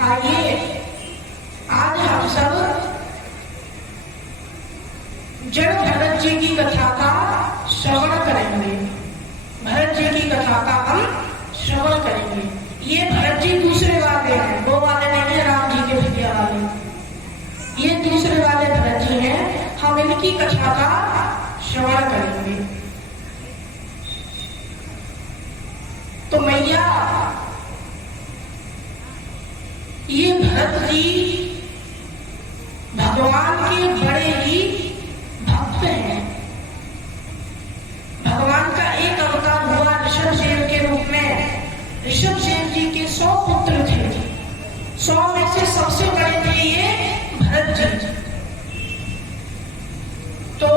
आइए आज हम सब जड़ भरत जी की कथा का श्रवण करेंगे। भरत जी की कथा का हम श्रवण करेंगे। ये भरत जी दूसरे वाले हैं, वो वाले नहीं है राम जी के भैया वाले, ये दूसरे वाले भरत जी हैं। हम इनकी कथा का श्रवण करेंगे। तो मैया ये भरत जी भगवान के बड़े ही भक्त हैं। भगवान का एक अवतार हुआ ऋषभदेव के रूप में। ऋषभदेव जी के 100 पुत्र थे, 100 में से सबसे बड़े थे ये भरत जी। तो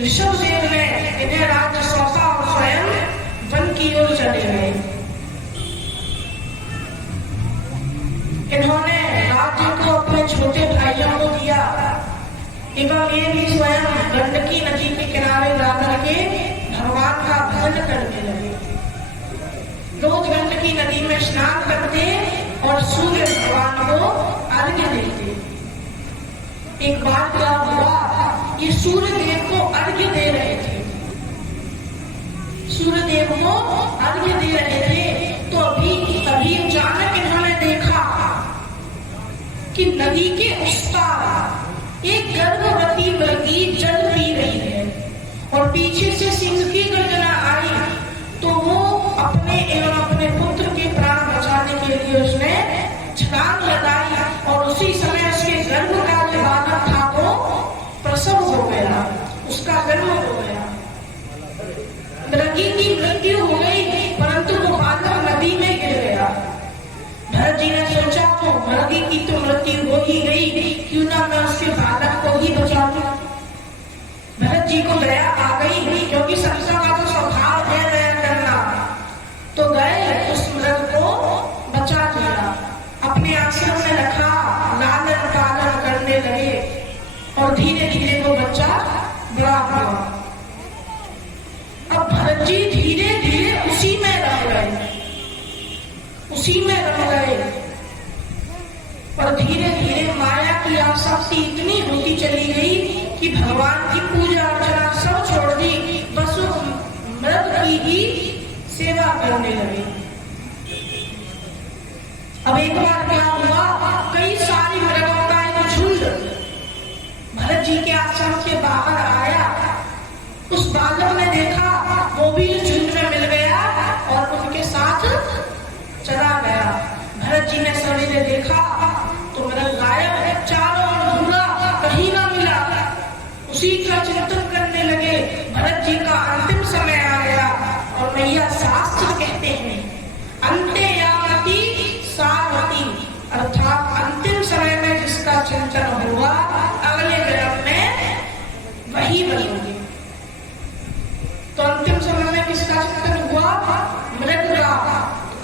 ऋषभदेव ने इन्हें राज्य सौंपा और स्वयं वन की ओर चले गए। इन्होंने राज्य को अपने छोटे भाइयों को दिया एवं ये भी स्वयं गंडकी नदी के किनारे जाकर के भगवान का भजन करने लगे। रोज गंडकी नदी में स्नान करते और सूर्य भगवान को अर्घ्य देते। एक बार क्या हुआ, ये सूर्य देव को अर्घ्य दे रहे थे, सूर्य देव को अर्घ्य दे रहे थे। तो अभी अचानक इन्होंने देखा कि नदी के उस पार एक गर्भवती लड़की जल पी रही है और पीछे से सिंह की गर्जना आई। तो वो अपने एवं अपने पुत्र के प्राण बचाने के लिए उसने छलांग लगाई और उसी समय उसके गर्भ का जो बालक था वो प्रसव हो गया, उसका जन्म हो गया। लड़की की मृत्यु हो गई, परंतु वो बालक नदी में गिर गया। भरत जी ने सोचा तो लड़की की तो मृत्यु हो ही गई, क्यों ना मैं उसके बालक को ही बचा लूं। भरत जी को दया आ गई, क्योंकि संसार का तो स्वभाव है दया करना। तो गए उस मृग को बचा लिया, अपने आश्रम में रखा, लालन पालन करने लगे और धीरे धीरे वो बच्चा बड़ा हुआ। अब भरत जी धीरे धीरे उसी में रह गए, उसी में रह गए। और धीरे धीरे माया की आसक्ति इतनी होती चली गई कि भगवान की पूजा अर्चना सब छोड़ दी, बस मृग की ही सेवा करने लगे। अब एक बार क्या हुआ, कई सारी मृगों का एक झुंड भरत जी के आश्रम के बाहर आया। उस बालक ने देखा, वो भी झुंड में मिल गया और उनके साथ चला गया। भरत जी ने सवेरे देखा तो मृग गायब है, चारों ओर ढूंढा, कहीं ना मिला। उसी का चिंतन करने लगे। भरत जी का अंतिम समय आ गया और मैया शास्त्र कहते हैं अंते यावती सावती, अर्थात अंतिम समय में जिसका चिंतन होगा अगले जन्म में वही बनोगे। तो अंतिम समय में किसका चिंतन हुआ, मृग का।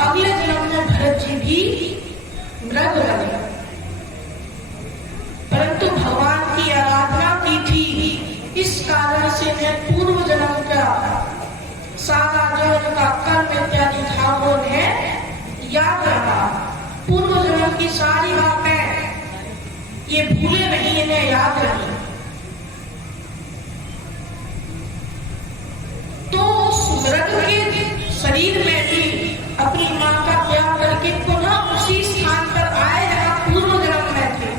अगले जन्म में भरत जी भी मृग बने, परंतु भगवान की आराधना की थी, इस कारण से मैं पूर्व जन्म का सारा जो उनका कर्म इत्यादि था वो उन्हें याद रहा। पूर्व जन्म की सारी बातें ये भूले नहीं, इन्हें याद रही। तो उस मृग के शरीर में भी अपनी मां का त्याग करके पुनः उसी स्थान पर आए जहां पूर्व जन्म में थे।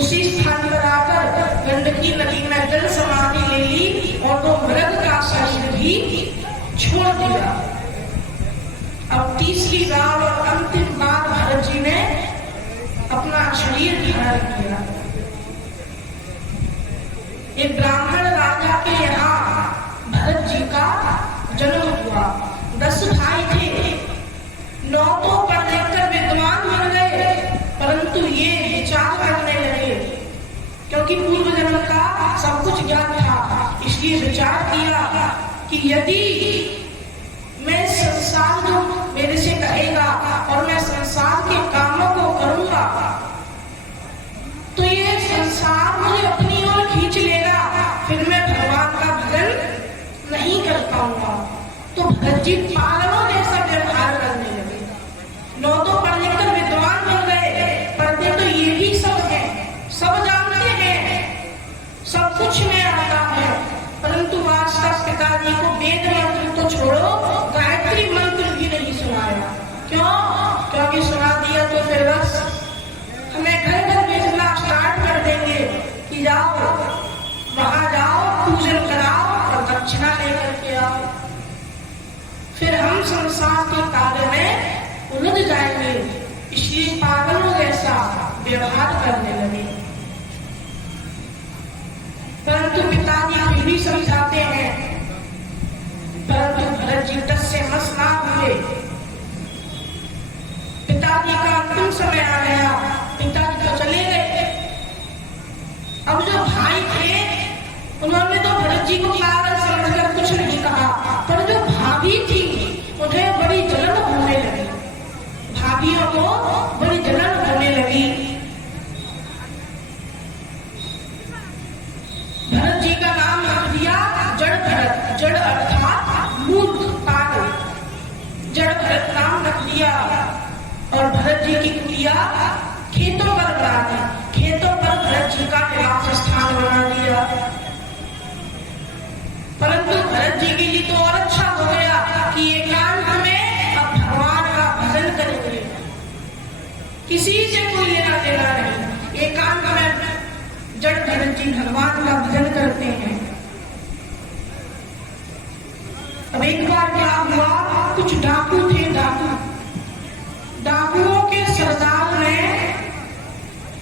उसी स्थान पर आकर गंडकी नदी में जल समाधि ले ली और वो मृग का शरीर भी छोड़ दिया। अब तीसरी बार और अंतिम बार भरत जी ने अपना शरीर धारण किया। एक ब्राह्मण राजा के यहाँ भरत जी का जन्म हुआ। 10 भाई थे, 9 तो पढ़ लिखकर विद्वान बन गए, परंतु ये विचार करने लगे, क्योंकि पूर्व जन्म का सब कुछ ज्ञान था। इसलिए विचार किया कि यदि मैं संसार जो मेरे से कहेगा और मैं संसार के कामों को करूंगा तो ये संसार मुझे अपनी ओर खींच लेगा, फिर मैं भगवान का भजन नहीं कर पाऊंगा। तो भरत जी पागलों जैसा व्यवहार करने लगे। उलझ जाएंगे, इसलिए पागलों जैसा व्यवहार करने लगे। परंतु पिताजी फिर भी समझाते हैं, परंतु भरत जी टस से मस ना हुए। पिताजी का अंतिम समय आ गया, पिताजी तो चले गए। अब जो भाई थे उन्होंने तो भरत जी को पागल समझकर कुछ नहीं कहा, पर जो भाभी थी उन्हें बड़ी जलन होने लगी, भाभियों को बड़ी जलन होने लगी। भरत जी का नाम रख दिया जड़ भरत, जड़ अर्थात मूर्ख पागल, जड़ भरत नाम रख दिया। और भरत जी की कुटिया खेतों पर बना दी, खेतों पर भरत जी का निवास स्थान बना दिया। परंतु भरत जी के लिए तो और अच्छा हो गया कि एकांत में अब भगवान का भजन करेंगे, किसी से कोई लेना देना नहीं। एकांत में जड़ भरत जी भगवान का भजन करते हैं। अब एक बार क्या हुआ, कुछ डाकू थे, डाकुओं के सरदार ने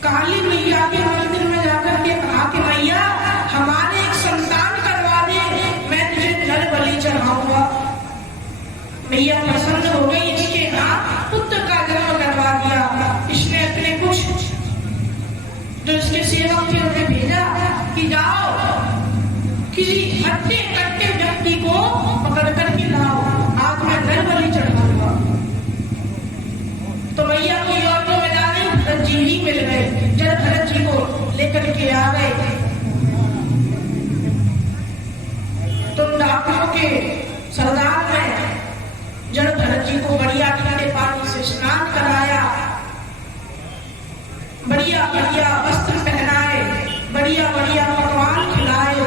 काली मैया के मंदिर में जाकर के कहा कि मैया हमारे एक संतान करवा दे, मैं तुझे नर बलि चढ़ाऊंगा। मैया प्रसन्न हो गई, इसके यहाँ पुत्र का जन्म करवा दिया। इसने अपने कुछ जो इसके सेवक थे उन्हें भेजा कि जाओ किसी हट्टे कट्टे व्यक्ति को पकड़ करके लाओ, आज मैं नर बलि चढ़ाऊंगा। तो मैया कोई और तो मिला नहीं, भरत जी ही मिल गए। जब भरत जी को लेकर के आ गए तो डाकुओं के सरदार ने जड़ भरत जी को बढ़िया ठंडे पानी से स्नान कराया, बढ़िया बढ़िया वस्त्र पहनाए, बढ़िया बढ़िया पकवान खिलाए,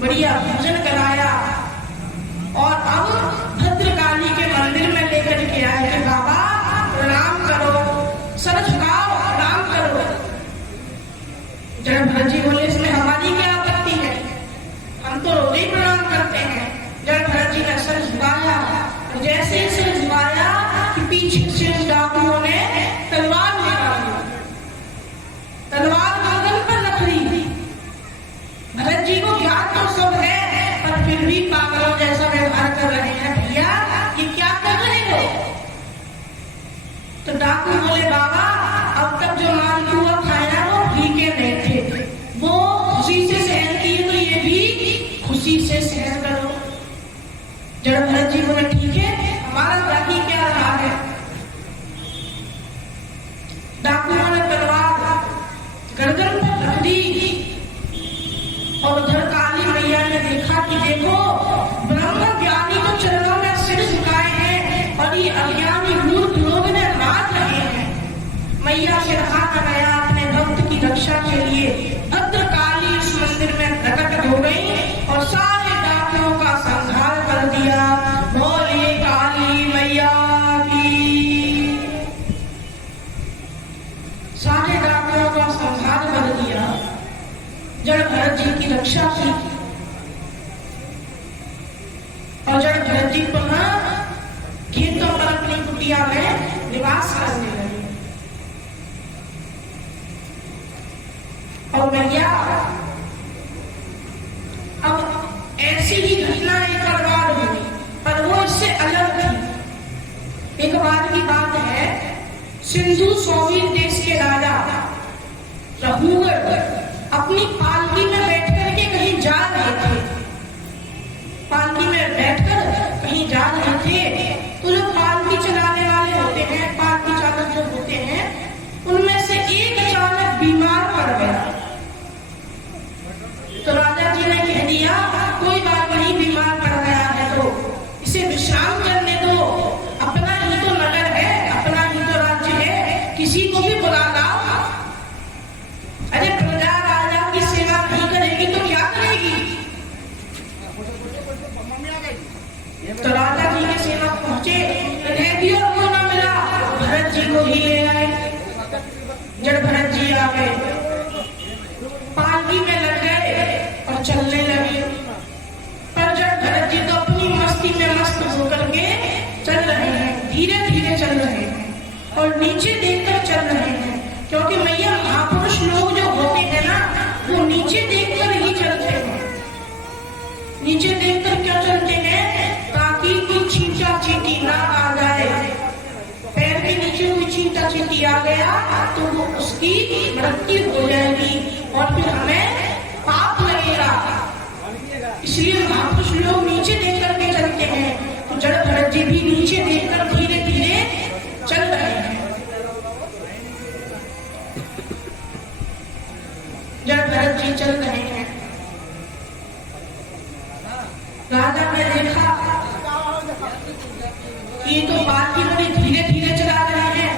बढ़िया भोजन कराया। और अब भद्रकाली के मंदिर में लेकर के आए कि बाबा प्रणाम करो, सर झुकाओ, प्रणाम करो। जड़ भरत जी बोले इसमें हमारी क्या आपत्ति है, हम तो रोज ही प्रणाम करते हैं। जड़ भरत जी ने सर झुकाया, जैसे ही सर झुकाया कि पीछे से डाकुओं ने तलवार निकाली, तलवार गर्दन पर रख ली। भरत जी को ज्ञान तो सब है, पर फिर भी पागलों जैसा व्यवहार कर रहे हैं। भैया ये क्या कर रहे हो? तो डाकू बोले बाबा अब तक जो मालपुआ खाया वो फीके नहीं थे, वो खुशी से सहन किए तो ये भी खुशी से सहन करो। जड़ भरत जी बोले ठीक है, हमारा बाकी क्या रहा है। डाकुओं ने तलवार गर्दन पर रख दी और उधर काली मैया ने देखा कि देखो ब्रह्म ज्ञानी तो चरणों में सिर झुकाए हैं और ये अज्ञानी मूर्ख लोग ने मार रहे हैं। मैया से रहा गया अपने भक्त की रक्षा के लिए भद्रकाली इस मंदिर में प्रकट हो गई और सारे डाकुओं का संहार कर दिया। बोलिए काली मैया की। सारे डाकुओं का संहार कर दिया, जड़ भरत जी की रक्षा की और जड़ भरत जी पुनः खेतों पर अपनी कुटिया में निवास करने लगे। और मैया अब ऐसी ही घटना एक और बार हुई, पर वो इससे अलग थी। एक बार की बात है, सिंधु सौवीर देश के राजा रघुवर अपनी पालकी में बैठ करके कहीं जा रहे थे। पालकी में बैठकर कहीं जा रहे थे तो जो पालकी चलाने वाले होते हैं, पालकी चालक जो होते हैं, उनमें से एक चालक बीमार पड़ गया। तो राजा जी ने कह दिया कोई बात नहीं, बीमार पड़ गया है तो इसे विश्राम करने दो, अपना ही तो नगर है, अपना ही तो राज्य है, किसी को भी बुला लाओ। अरे प्रजा राजा की सेवा नहीं करेगी तो क्या करेगी? तो राजा जी के सेवक पहुंचे, इन्हें भी और कोई ना मिला, भरत जी को ही ले आए। जड़ भरत जी आ गए, पालकी में लग गए और चलने लगे। पर जड़ भरत जी तो अपनी मस्ती में मस्त होकर के चल रहे हैं, धीरे धीरे चल रहे हैं और नीचे देखकर चल रहे हैं, क्योंकि मैया महापुरुष लोग जो होते हैं ना, वो नीचे देखकर ही चलते हैं। नीचे देखकर क्यों चलते हैं? ताकि कोई छींटा चींटी ना आ जाए। पैर के नीचे कोई छींटा चींटी आ गया तो वो उसकी मृत्यु हो जाएगी और फिर हमें पाप लगेगा। इसलिए महापुरुष लोग नीचे देख करके चलते हैं। तो जड़ भरत जी भी नीचे देखकर धीरे धीरे चल रहे हैं। जड़ भरत जी चल रहे हैं। राजा ने देखा कि ये तो बात की बड़ी धीरे धीरे चला रहे हैं,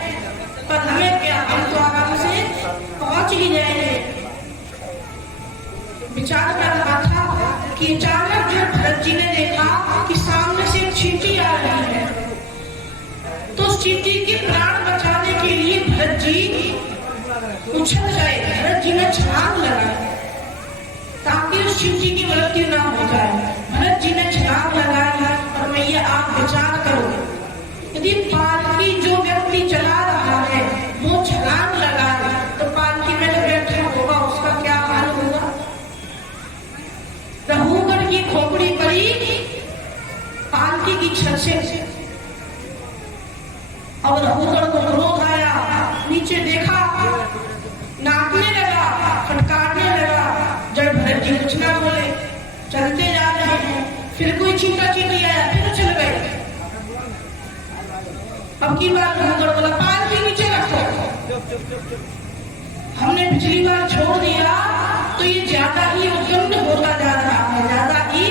पर हमें क्या, हम तो आराम से पहुंच ही जाएंगे। विचार कर रहा था कि अचानक जब भरत जी ने देखा कि सामने से एक चींटी आ रही है, तो उस चींटी के प्राण बचाने के लिए भरत जी उछल गए। भरत जी ने छलांग लगाई ताकि उस चींटी की मृत्यु ना हो जाए। भरत जी ने छलांग लगाई और मैया आप विचार करो, यदि पालकी जो व्यक्ति चला रहा है वो छलांग लगाए तो पालकी में जो बैठा होगा उसका क्या हाल होगा? रघुवर की खोपड़ी पड़ी पालकी की छत से। अब रघुवर को क्रोध आया, नीचे देखा, नाचने लगा, फटकारने लगा। जड़ भरत जी कुछ ना बोले, चलते जा रहे हैं। फिर कोई छींटा चींटी आया, फिर चल गए। अब की बार रघुवर बोला पालकी नीचे रखो। हमने पिछली बार छोड़ दिया तो ये ज्यादा ही उद्दंड होता जा रहा है, ज्यादा ही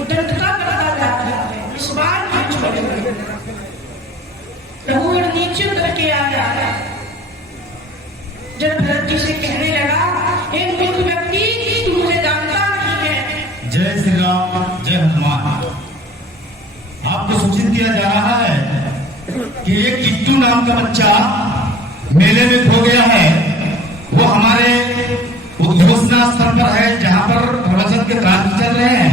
उद्दंडता करता जा रहा है। इस बार हम छोड़ेंगे। रघुवर नीचे उतर के आया। जब भरत जी से कहने लगा, एक मूर्ख व्यक्ति, तू मुझे जानता नहीं है। जय श्री राम, जय हनुमान। आपको सूचित किया जा रहा है कि एक किट्टू नाम का बच्चा मेले में खो गया है। वो हमारे उद्घोषणा स्थल पर है जहाँ पर प्रवचन के कार्य चल रहे हैं।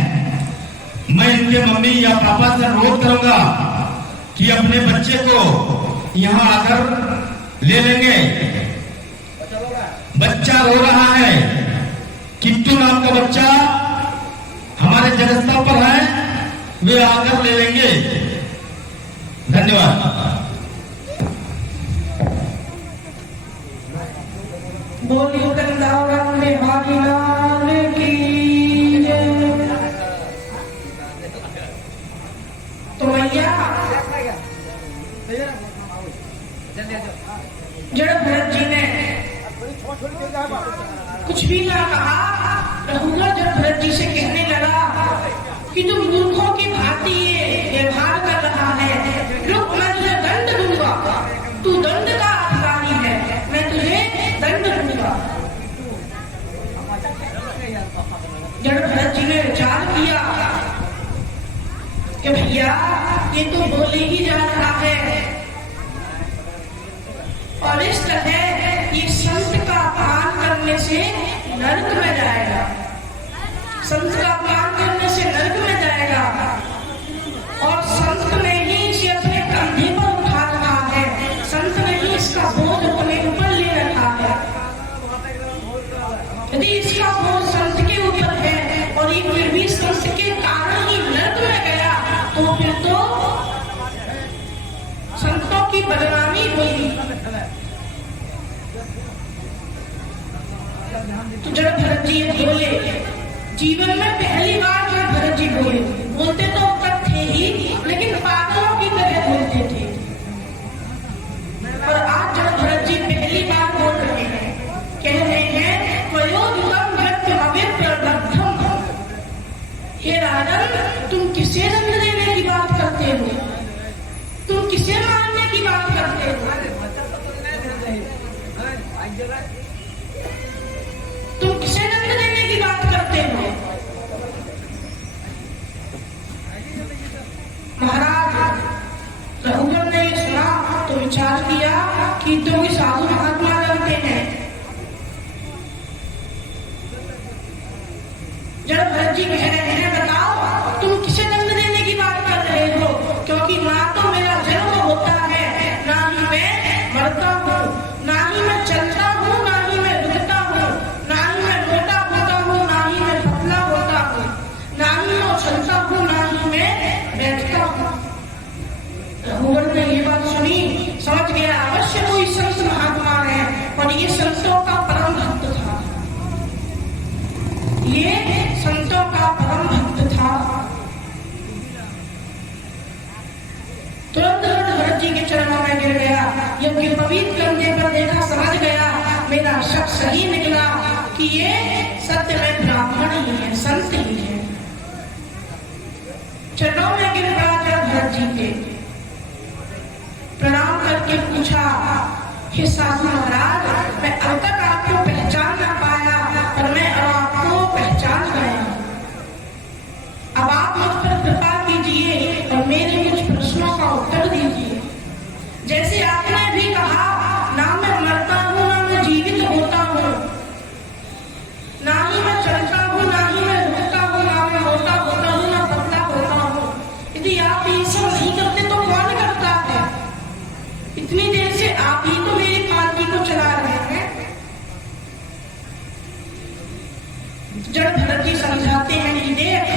मैं इनके मम्मी या पापा से अनुरोध करूंगा कि अपने बच्चे को यहाँ आकर ले लेंगे। बच्चा रो रहा है, किट्टू नाम का बच्चा हमारे जगस्थल पर है, वे आकर ले लेंगे। धन्यवाद। बोलिए वृंदावन में भागीलाल की जय। तो भैया जड़ भरत जी ने कुछ भी ना कहा। रघुवर जड़ भरत जी से कहने लगा कि तुम मूर्खों की भांति ये व्यवहार कर रहा है। रुक, मैं तुझे दंड दूंगा। तू दंड का अधिकारी है, मैं तुझे दंड दूंगा। जड़ भरत जी ने विचार किया कि भैया ये तो बोले ही जा रहा है और इस तरह ये संत का अपमान करने से नरक में जाएगा। संत का अपमान करने से नरक में जाएगा और संत ने ही इसे अपने कंधे पर उठा रखा है। संत ने ही इसका बोझ अपने ऊपर ले रखा है। यदि इसका बोझ संत के ऊपर है और ये फिर भी संत के कारण ही नरक में गया तो फिर तो संतों की बदनामी होगी। तो जड़ भरत जी बोले, जीवन में पहली बार जड़ भरत जी बोले। बोलते तो तक थे ही, लेकिन पागलों की तरह बोलते थे। और आज जड़ भरत जी पहली बार बोल रहे हैं, कह रहे हैं वयोधिकम व्यक्ति अविप्रबद्धम। हे राजन, तुम किसे दंड देने की बात करते हो? तुम किसे मारने की बात करते हो? तुम किसे दंड देने की बात करते हो? महाराज रघुवर ने ये सुना तो विचार किया कि तुम साधु महात्मा लगते हैं। जड़ भरत जी कह रहे हैं, बताओ तुम किसे दंड देने की बात कर रहे हो? क्योंकि ना तो मेरा जन्म होता है, ये संतों का परम भक्त था। तुरंत भरत जी के चरणों में गिर गया। यज्ञ पवित्र कंधे पर देखा, समझ गया मेरा शक सही निकला कि ये सत्य में ब्राह्मण ही है, संत ही है। चरणों में गिर पड़ा भरत जी के, प्रणाम करके पूछा, हे साधु महाराज, मैं अब तक आपको पहचान ना पाया, पर मैं अब आपको पहचान गया। अब आप मुझ पर कृपा कीजिए और मेरे कुछ प्रश्नों का उत्तर दीजिए। जैसे आपने भी कहा, ना मैं मरता हूँ, ना मैं जीवित होता हूँ, ना ही मैं चलता हूँ, ना ही मैं रुकता हूँ, ना मैं मोटा होता हूँ, ना पतला होता हूँ। यदि आप ये सब नहीं करते तो कौन करता है? इतनी देर से आप ही तो मेरी पालकी को चला रहे हैं। जड़ भरत जी समझाते हैं कि देख,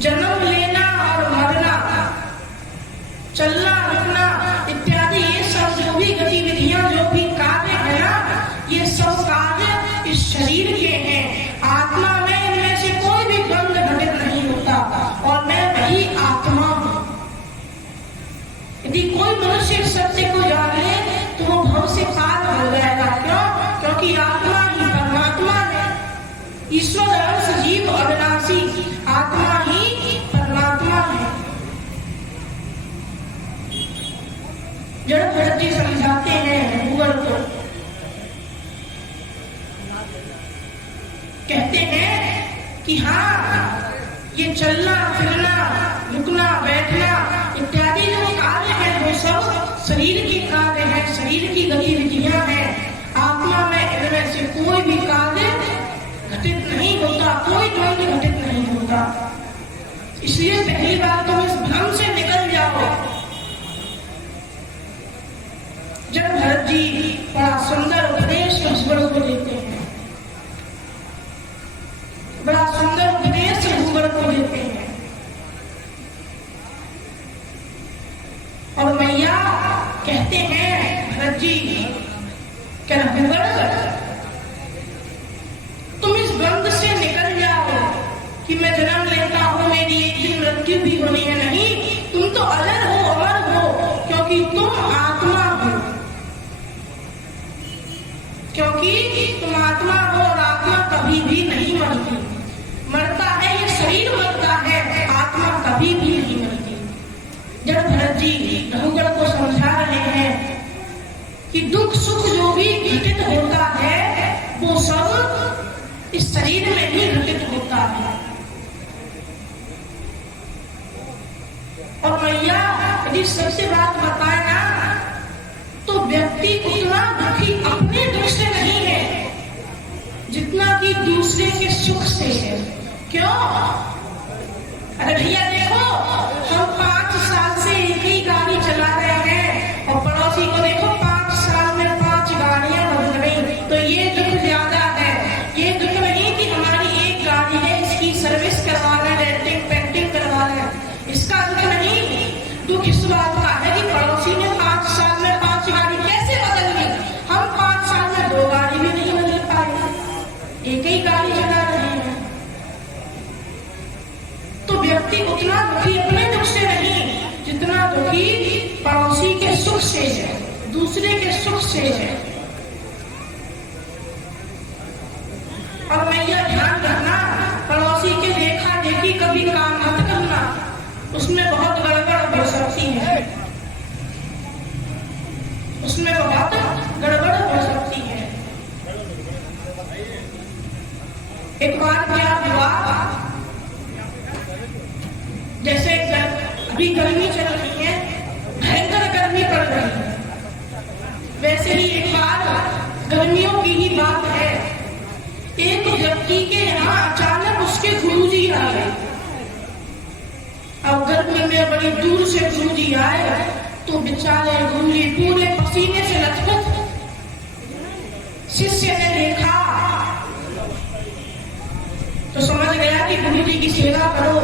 जन्म लेना और मरना, चलना रुकना इत्यादि ये सब जो भी गतिविधियां, जो भी कार्य है ना, ये सब कार्य इस शरीर के हैं। आत्मा में इनमें से कोई भी द्वंद घटित नहीं होता और मैं वही आत्मा हूं। यदि कोई मनुष्य सत्य को जान ले तो वो भव से पार हो जाएगा। क्यों? क्योंकि आत्मा ही परमात्मा है। ईश्वर अंश जीव अविनाशी, आत्मा ही परमात्मा है। जड़ भरत जी समझाते हैं भूगोल को, कहते हैं कि हाँ, ये चलना फिरना, रुकना बैठना इत्यादि जो कार्य है वो सब शरीर के कार्य है, शरीर की गतिविधियां हैं। आत्मा में इनमें से कोई भी कार्य घटित नहीं होता, कोई द्वंद घटित नहीं होता। इसलिए पहली बार तुम इस भ्रम से निकल जाओ। जब भरत जी बड़ा सुंदर उपदेश भूगोल को देते हैं, बड़ा सुंदर उपदेश भूगोल को देते हैं। और मैया कहते हैं भरत जी, क्या भूगोल, तुम इस बंद से निकल जाओ कि मैं जन्म लेता हूँ, मेरी एक दिन मृत्यु भी होनी है। नहीं, तुम तो अजर हो, अमर हो, क्योंकि तुम आत्मा हो। क्योंकि तुम आत्मा हो और आत्मा कभी भी नहीं मरती। मरता है ये शरीर, मरता है, आत्मा कभी भी नहीं मरती। जब भरत जी रघुगण को समझा रहे हैं कि दुख सुख जो भी घटित होता है वो सब इस शरीर में ही घटित होता है। और मैया यदि सबसे बात बताए ना, तो व्यक्ति उतना दुखी अपने दुख से नहीं है जितना कि दूसरे के सुख से है। क्यों? अरे भैया देखो, हम 5 साल से एक ही गाड़ी चला रहे हैं और पड़ोसी को देखो 5 साल में 5 गाड़ियां बदल गई। तो ये दुख ज्यादा है। ये दुख नहीं कि हमारी एक गाड़ी है, इसकी सर्विस करवा रहे, रेंटिंग पेंटिंग करवा रहे, इसका दुख नहीं। दुख इस बात का है कि पड़ोसी ने 5 साल में 5 गाड़ी कैसे बदल ली, हम 5 साल में 2 गाड़ी भी नहीं बदल पाए, एक ही गाड़ी चला रहे हैं। तो व्यक्ति उतना दुखी अपने दुख से नहीं जितना दुखी पड़ोसी के सुख से है, दूसरे के सुख से है। और मैया ध्यान रखना, पड़ोसी के देखा देखी कभी काम मत करना, उसमें बहुत गड़बड़ हो सकती है, उसमें बहुत गड़बड़ हो सकती है। एक बार क्या हुआ, जैसे अभी गर्मी चल रही है, भयंकर गर्मी पड़ रही है, वैसे ही एक बार गर्मियों की ही बात है। एक व्यक्ति के यहाँ अचानक उसके गुरुजी आ गए। अब गर्मी में बड़ी दूर से गुरुजी आए तो बेचारे गुरुजी पूरे पसीने से लथपथ। शिष्य ने देखा तो समझ गया कि गुरुजी की सेवा करो,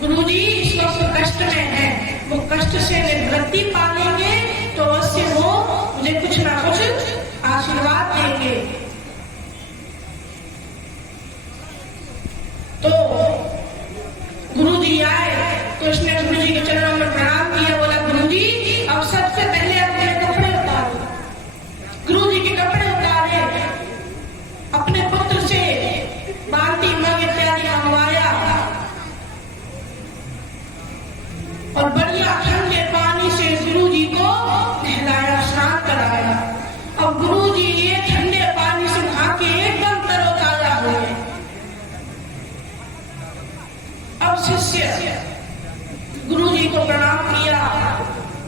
गुरुजी इस वक्त कष्ट में है, वो कष्ट से निवृत्ति पालेंगे तो अवश्य वो मुझे कुछ ना कुछ आशीर्वाद देंगे। शिष्य गुरु जी को प्रणाम किया,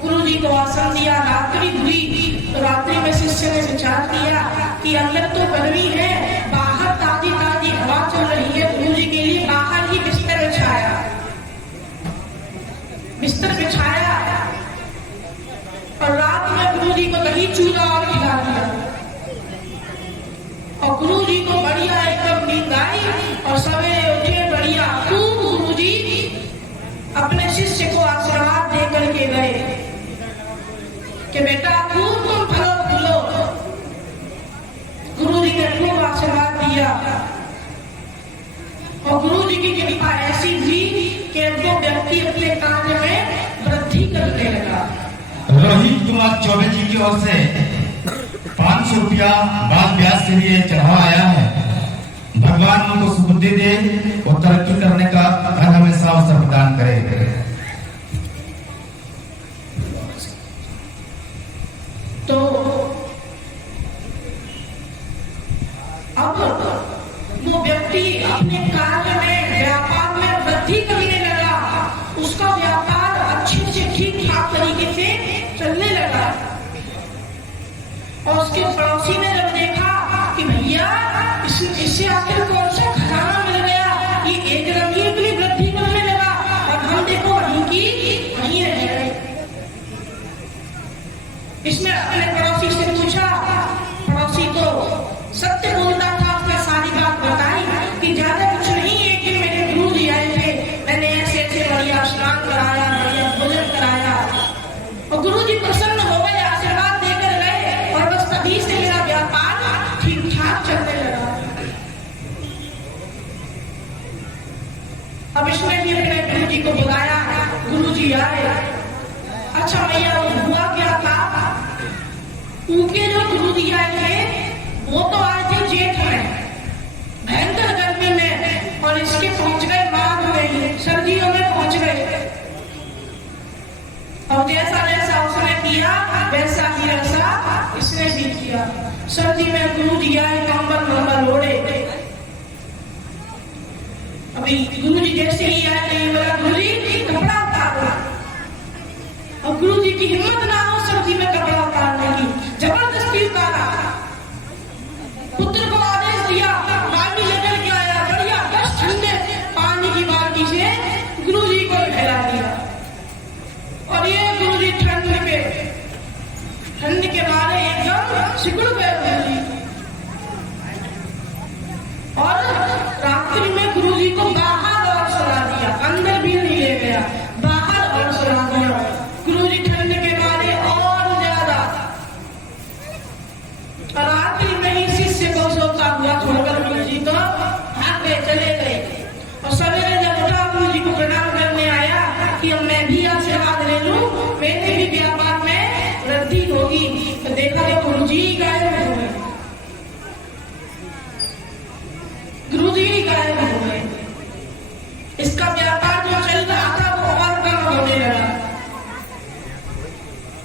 गुरु जी को आसन दिया। रात्रि हुई तो रात्रि में शिष्य ने विचार किया कि अंदर तो गर्मी है, बाहर ताजी ताजी हवा चल रही है, गुरु जी के लिए बाहर ही बिस्तर बिछाया। बिस्तर बिछाया और रात में गुरु जी को दही चूरा और खिला दिया। और गुरु जी को बढ़िया एकदम नींद आई और सवेरे उठे बढ़िया खूब गुरु जी अपने शिष्य को आशीर्वाद दे करके गए कि बेटा खूब तुम फलो फूलो। गुरु जी ने खूब आशीर्वाद दिया और गुरु जी की कृपा ऐसी हुई कि वो व्यक्ति अपने कार्य में वृद्धि करने लगा। रोहित कुमार चौबे जी की ओर से 500 रुपया बाल ब्याज के लिए चढ़ावा आया है। भगवान उनको सुबुद्धि दे और तरक्की करने का हर हमेशा अवसर प्रदान करे। तो अब वो व्यक्ति अपने कार्य में व्यापार में वृद्धि करने लगा। उसका व्यापार अच्छे से ठीक ठाक तरीके से चलने लगा और उसके पड़ोसी ने जब देखा कि भैया इससे आखिर कौन सा खजाना मिल गया, ये एकदम ही इतनी वृद्धि करने लगा और हम देखो वहीं की वहीं रह गए। इसने अपने पड़ोसी से पूछा, पड़ोसी तो सत्य बोलता था, उसने सारी बात बताई कि ज्यादा कुछ नहीं, एक दिन मेरे गुरु जी आए थे, मैंने ऐसे ऐसे बढ़िया स्नान कराया, बढ़िया भोजन कराया और गुरु जी प्रसन्न हो गए, आशीर्वाद देकर गए और बस तभी से मेरा व्यापार ठीक ठाक चलने लगा। अब इसने भी अपने गुरु जी को बुलाया, गुरु जी आए। अच्छा भैया हुआ क्या था, उनके जो गुरु जी आए थे वो तो आए थे जेठ में भयंकर गर्मी में और इसके पहुंच गए माघ में, सर्दियों में पहुंच गए। और जैसा जैसा उसने किया वैसा ही वैसा इसने भी किया। सर्दी में गुरु जी आए, कंबल कंबल ओढ़े। अभी गुरु जी जैसे ही आए तो ये बोला, गुरु जी कपड़ा उतारो। और गुरु जी की हिम्मत ना हो सर्दी में कपड़ा उतारने की, जबरदस्ती उतारा। पुत्र को आदेश दिया, बाल्टी लेकर के आया, बढ़िया 10 ठंडे पानी की बाल्टी से गुरु जी को नहला दिया। और ये गुरु जी ठंड के मारे एकदम सिकुड़ गए गुरु जी। और रात्रि में गुरु जी को बाहर और सुला दिया, अंदर भी नहीं ले गया, बाहर और सुला दिया। गुरु जी ठंड के मारे और ज्यादा। और रात्रि में ही शिष्य को सोता हुआ छोड़कर गुरु जी तो भाग गए, चले गए। और सवेरे जब उठा गुरु जी को प्रणाम करने आया कि अब मैं भी आशीर्वाद ले लूं, मेरे भी व्यापार में वृद्धि होगी, तो देखा कि गुरु जी गायब हो गए। गुरु जी गायब हो गए। इसका व्यापार जो चल रहा था वो और कम होने लगा।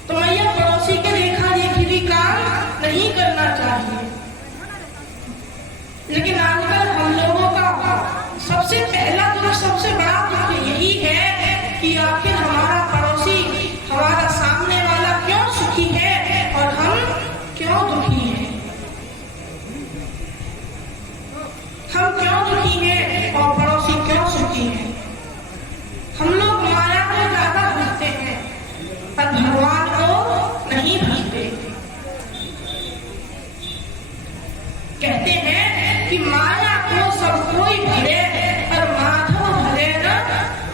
तो भैया पड़ोसी के देखा देखी भी काम नहीं करना चाहिए। लेकिन आजकल हम लोगों का सबसे पहला दुख, सबसे बड़ा दुख यही है कि आखिर हमारा पड़ोसी, हमारा सामने वाला क्यों सुखी है और हम क्यों दुखी हैं। हम क्यों दुखी हैं और पड़ोसी क्यों सुखी हैं। हम लोग माया को ज्यादा भजते हैं पर भगवान को नहीं भजते। कहते हैं कि माया को सब कोई भरे पर माधव भरे न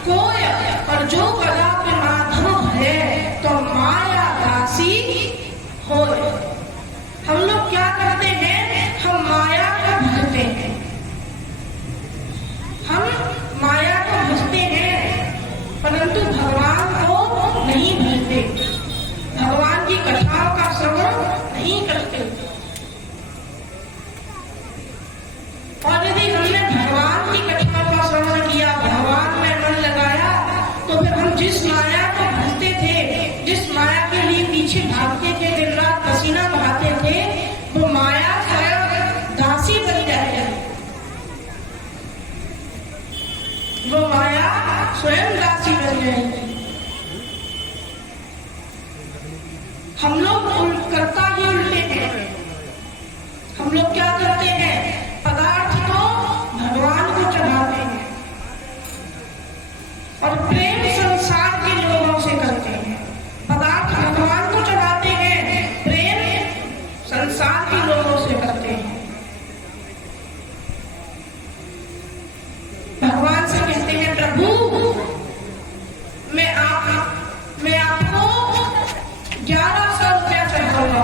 कोई, और जो कला पे माधव भरे तो माया दासी होए। हम लोग क्या करते हैं, हम माया को भजते हैं, हम माया को भजते हैं परंतु भगवान को नहीं भजते, भगवान की कथाओं का श्रवण नहीं करते। और यदि हमने भगवान की कथाओं का श्रवण किया, भगवान में मन लगाया, तो फिर हम जिस माया को भजते थे, जिस माया के लिए पीछे भागते थे, दिन रात पसीना बहाते थे, वो माया स्वयं दासी बन जाएगी। वो माया स्वयं दासी बन जाएंगी। हम लोग करता ही उल्टे हैं। हम लोग क्या करते हैं, पदार्थ को भगवान को चढ़ाते हैं और प्रेम संसार के लोगों से करते हैं। पदार्थ भगवान को चढ़ाते हैं, प्रेम संसार के लोगों से करते हैं। भगवान से कहते हैं, प्रभु मैं आपको 1100 रुपया चढ़ाऊंगा,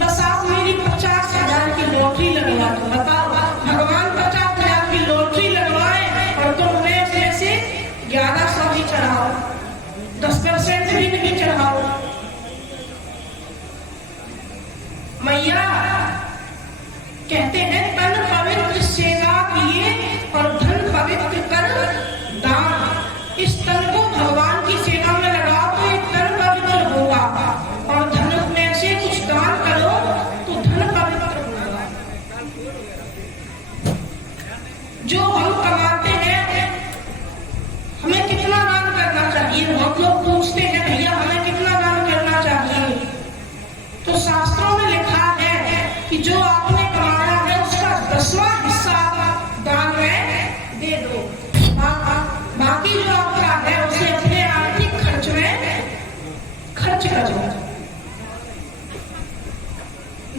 बस आप मेरी 50,000 की लॉटरी लगवा दो। बताओ, भगवान 50,000 की लॉटरी लगवाए और तुम उन्हें से 1100 ही चढ़ाओ, 10% भी नहीं चढ़ाओ। मैया कहते हैं, तन पवित्र सेवा किए और धन पवित्र कर दान। इस तन को भगवान की सेवा में लगाओ तो एक तन पवित्र होगा, और धन में से कुछ दान करो तो धन पवित्र होगा। जो हम कमाते हैं, हमें कितना दान करना चाहिए? बहुत लोग पूछते हैं, भैया हमें कितना दान करना चाहिए? तो शास्त्रों में लिखा है कि जो आपने कमाया है उसका 10वां हिस्सा दान में दे दो। बाकी जो आपका है उसे अपने आर्थिक खर्च में खर्च करो।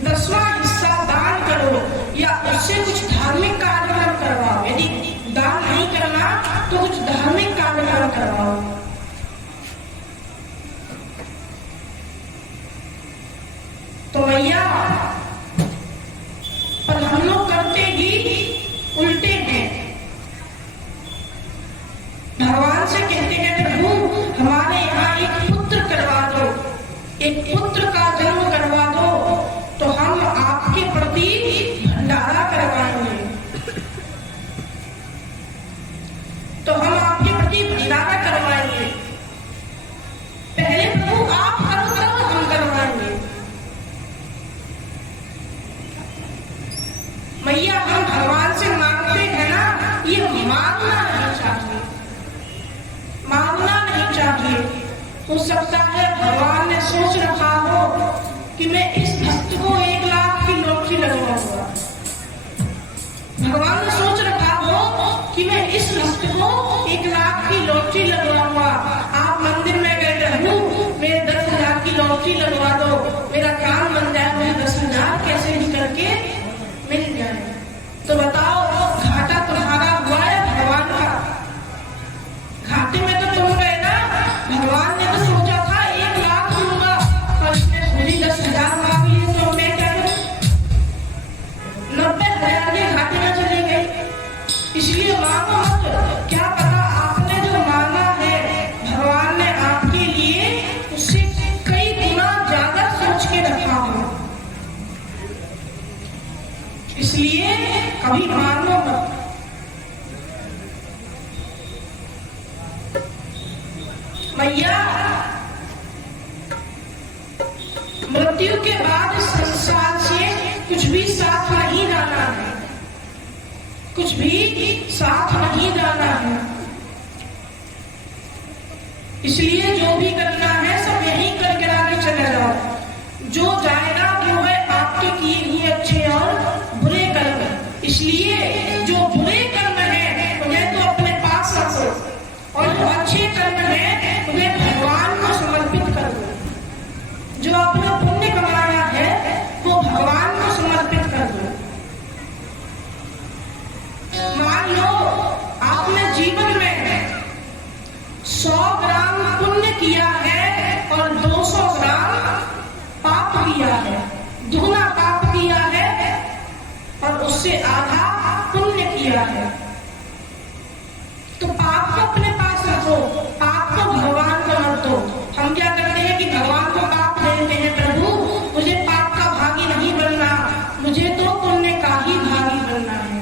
10वां हिस्सा दान करो या उससे कुछ धार्मिक कार्यक्रम करवाओ। यदि दान नहीं करना तो कुछ धार्मिक कार्यक्रम करवाओ। तो भैया, पर हम लोग करते ही उल्टे हैं। भगवान से कहते हैं, प्रभु हमारे यहाँ एक पुत्र करवा दो, एक पुत्र का जन्म करवा दो तो हम आपके प्रति भंडारा करवाएंगे। तो हम आपके प्रति भंडारा करवाएंगे। पहले प्रभु आप करो तब हम करवाएंगे। मैया, हम भगवान से मांगते हैं ना, ये मांगना नहीं चाहिए, मांगना नहीं चाहिए। हो सकता है भगवान ने सोच रखा हो कि मैं इस भक्त को 1 लाख की लॉटरी लगवाऊंगा। भगवान ने सोच रखा हो कि मैं इस भक्त को 1 लाख की लॉटरी लगवाऊंगा। आप मंदिर में गए, प्रभु मेरे 10,000 की लॉटरी लगवा दो, मेरा काम बन जाए, मुझे 10,000 कैसे भी करके मिल जाए। तो बताओ, घाटा तुम्हारा हुआ है भगवान का? घाटे में तो तुम गए ना। भगवान ने तो सोचा था 1 लाख दूंगा, पर इसने पूरी 10,000 मांग ली, तो मैं क्या करूं? 90,000 के घाटे में चले गए। इसलिए मांगो मत। क्या पता आपने जो मांगा है भगवान ने आपके लिए उससे कई गुना ज्यादा सोच के रखा हो। इसलिए कभी मांगो मत। मैया, मृत्यु के बाद संसार से कुछ भी साथ नहीं जाना है, कुछ भी साथ नहीं जाना है। इसलिए जो भी करना है सब यही करके आगे चले जाओ। जो जाएगा वो है आपके किए हुए अच्छे और बुरे कर्म। इसलिए जो बुरे कर्म है उन्हें तो अपने पास रखो, और जो अच्छे कर्म है उन्हें भगवान को समर्पित कर दो। जो आपने पुण्य कमाया है वो भगवान को समर्पित कर दो। मान लो आपने जीवन में 100 ग्राम पुण्य किया है और 200 ग्राम पाप किया है, दुगना पाप किया है और उससे आधा पुण्य किया है। तो पाप को अपने पास रखो, पाप को भगवान को मत दो। हम क्या करते हैं कि भगवान को पाप देते हैं, प्रभु मुझे पाप का भागी नहीं बनना, मुझे तो पुण्य का ही भागी बनना है।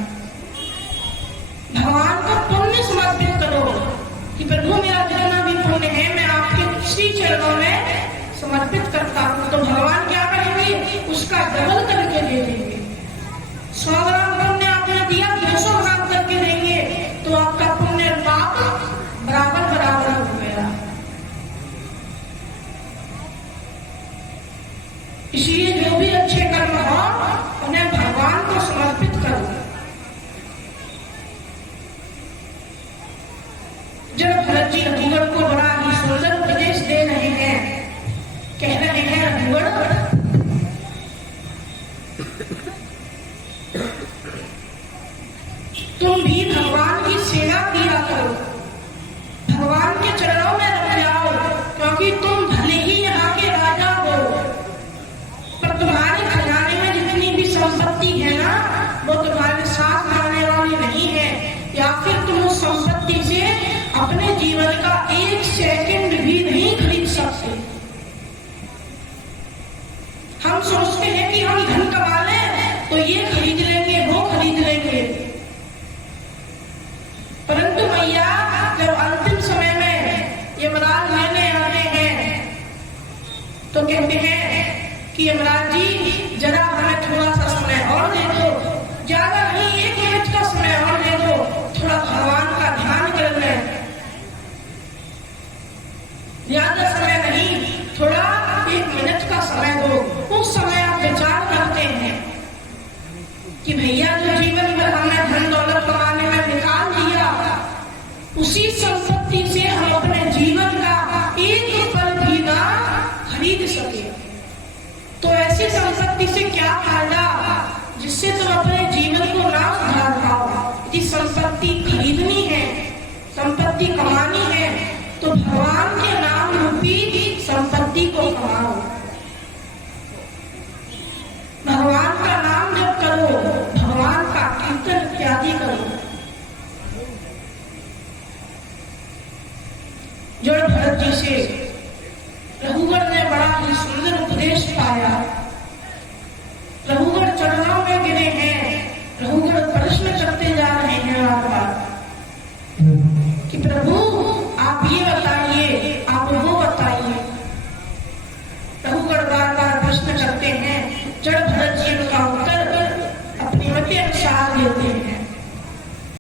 भगवान को पुण्य समर्पित करो कि प्रभु मेरा जितना भी पुण्य है मैं आपके श्री चरणों में समर्पित करता हूँ। तो भगवान क्या करेंगे? उसका डबल करके दे देंगे। 100 ग्राम पुण्य आपने दिया, 200 ग्राम करके देंगे, तो आपका पुण्य पाप इसलिए जो भी अच्छे कर्म हो उन्हें भगवान को समर्पित करो। जब भरत जी रघुवर को बड़ा ही सुंदर उपदेश दे रहे हैं, कह रहे हैं रघुवर तुम भी भगवान की सेवा किया करो, भगवान के चरणों में रख जाओ, क्योंकि तुम भले ही यहाँ के राजा हो, पर तुम्हारे खजाने में जितनी भी संपत्ति है ना, वो तुम्हारे साथ आने वाली नहीं है, या फिर तुम उस संपत्ति से अपने जीवन का एक सेकंड भी नहीं खरीद सकते। हम सोचते हैं कि हम धन कमा लें तो ये खरीद लेंगे, वो खरीद लेंगे, परंतु भैया जब अंतिम समय में यमराज लेने आते हैं तो कहते हैं कि यमराज जी जरा हमें थोड़ा सा समय और दे दो, ज्यादा नहीं 1 मिनट का समय और दे दो, थोड़ा भगवान का ध्यान कर लें, ज्यादा समय नहीं, थोड़ा 1 मिनट का समय दो। उस समय आप विचार करते हैं कि भैया जो जीवन भर हमने धन दौलत कमाने में निकाल दिया, उसी संपत्ति से हम अपने जीवन का एक पल भी ना खरीद सके, तो ऐसी संपत्ति से क्या फायदा जिससे तुम अपने जीवन को ना सुधार पाओ। यदि संपत्ति खरीदनी है, संपत्ति कमानी है, तो भगवान के नाम रूपी संपत्ति को कमाओ, भगवान का नाम जप करो, भगवान का कीर्तन इत्यादि करो। जो भरत जी से रघुवर ने बड़ा ही सुंदर उपदेश पाया, रघुवर चरणों में गिरे हैं, रघुवर प्रश्न करते जा रहे हैं बार बार कि प्रभु आप ये बताइए